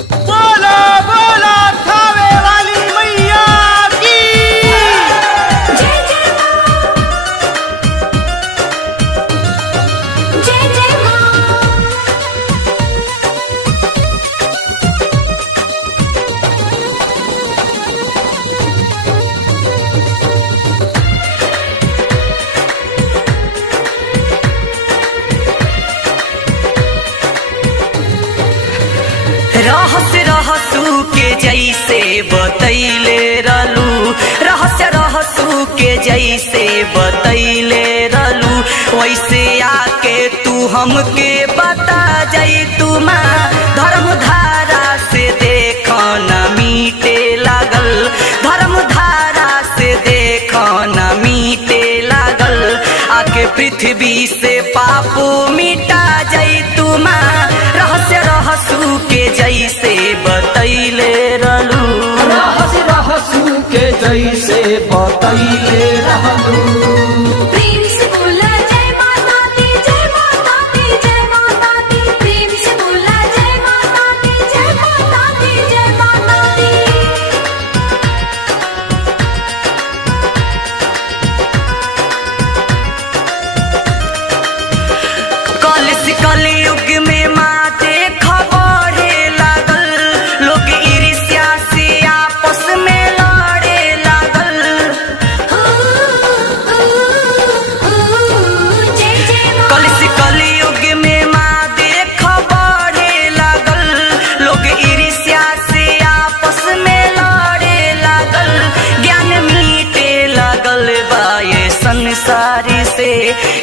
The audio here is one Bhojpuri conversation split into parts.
बोला बोला खावे वाली मैया की जय जय मां, जय जय मां। रहस्य रहसू के जैसे बतैले रहलू, रहस्य रहसू के जैसे बतैले रहलू, वैसे आके तू हमके बता जाई तू माँ। धर्म धारा से देखो न मीटे लागल, धर्म धारा से देखो न मीटे लागल, आके पृथ्वी से पाप मिटा जाई तू माँ। रहस्य रहसू के जैसे बतैले रहलू, रहस्य रहसू के जैसे बतैले रहलू। प्रेम से बोला जय माता दी, जय माता दी, जय माता दी। प्रेम से बोला जय माता दी, जय माता दी, जय माता दी। कलयुग में माँ देख बढ़े लागल, लोग ईर्ष्या से आपस में लड़े लागल। जय जय मां। कलयुग में माँ देख बढ़े लागल, लोग ईर्ष्या से आपस में लड़े लागल, ज्ञान मीटे लागल बा ये संसारी से,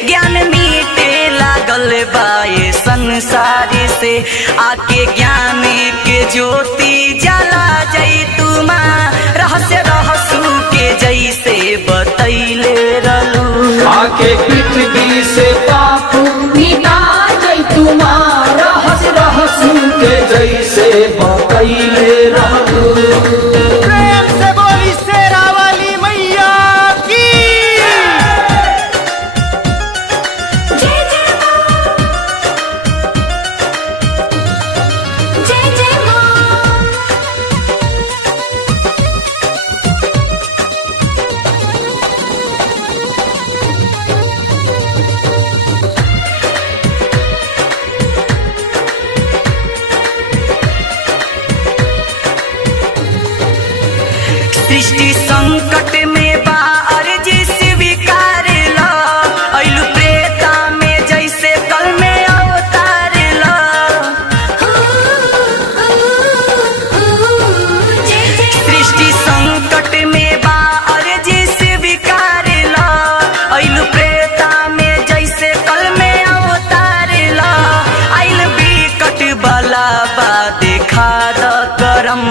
ज्ञान मीटे लागल बा ये संसारी से, आके ज्ञान के ज्योति जला जाई तू माँ। रहस्य रहसू के जैसे बतैले रहलू, आके पृथ्वी से पाप मिटा जाई तू माँ। रहस्य रहसू के जैसे बतैले रहलू। प्रेम से बोली शेरा वाली मैया की जय जय मां, जय जय मां। सृष्टि संकट में बा अर्जी स्वीकार ला, अइलू प्रेता में जैसे कल में अवतार ला। जय जय सृष्टि संकट में बा अर्जी स्वीकार ला, अइलू प्रेता में जैसे कल में अवतार ला। आइल बिकट बला बा देखा द करम,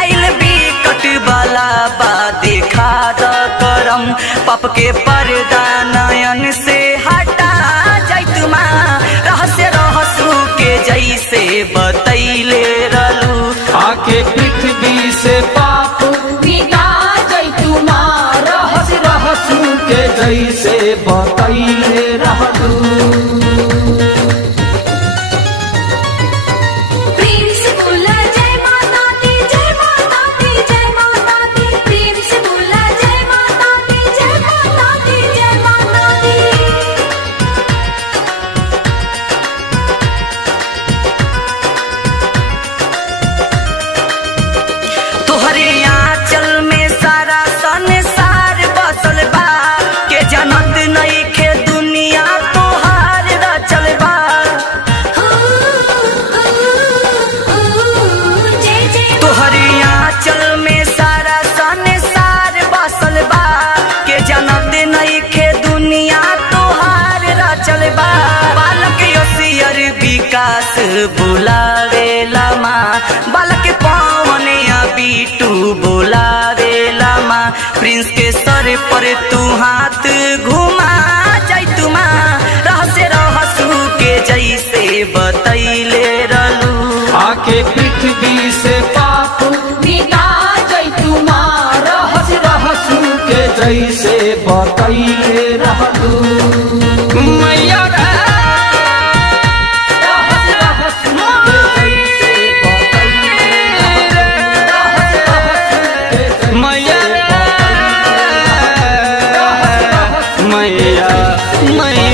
आइल बिकट बला बा देखा द करम, पाप के पर्दा नयन से हटा जाई तू माँ। रहस्य रहसू के जैसे बतैले रहलू, आके पृथ्वी से पाप मिटा जाई तू माँ। रहस्य रहसू के जैसे बतैले रहलू। प्रेम से बोला जय माता दी, जय माता दी, जय माता दी। प्रेम से बोला जय माता दी, जय माता दी, जय माता दी। तोहरे आंचल में सारा संसार बसल बा, के जनत नइखे दुनिया तोहार रचल बा। जय जय तोहरे आंचल में सारा संसार बसल बा, के जनत नइखे दुनिया तोहार रचल बा। बालक योसियर विकास बुलावेला माँ, बालक पवन या बीटू बुलावेला माँ। प्रिंस के सर पर तू हाथ घुमा जाई तू माँ। रहस्य रहसू के जैसे बतैले रहलू, आके पृथ्वी से पाप मिटा जाई तू माँ। रहस्य रहसू के जैसे बतैले रहलू। मैया रहस्य रहसू के जैसे बतैले मैं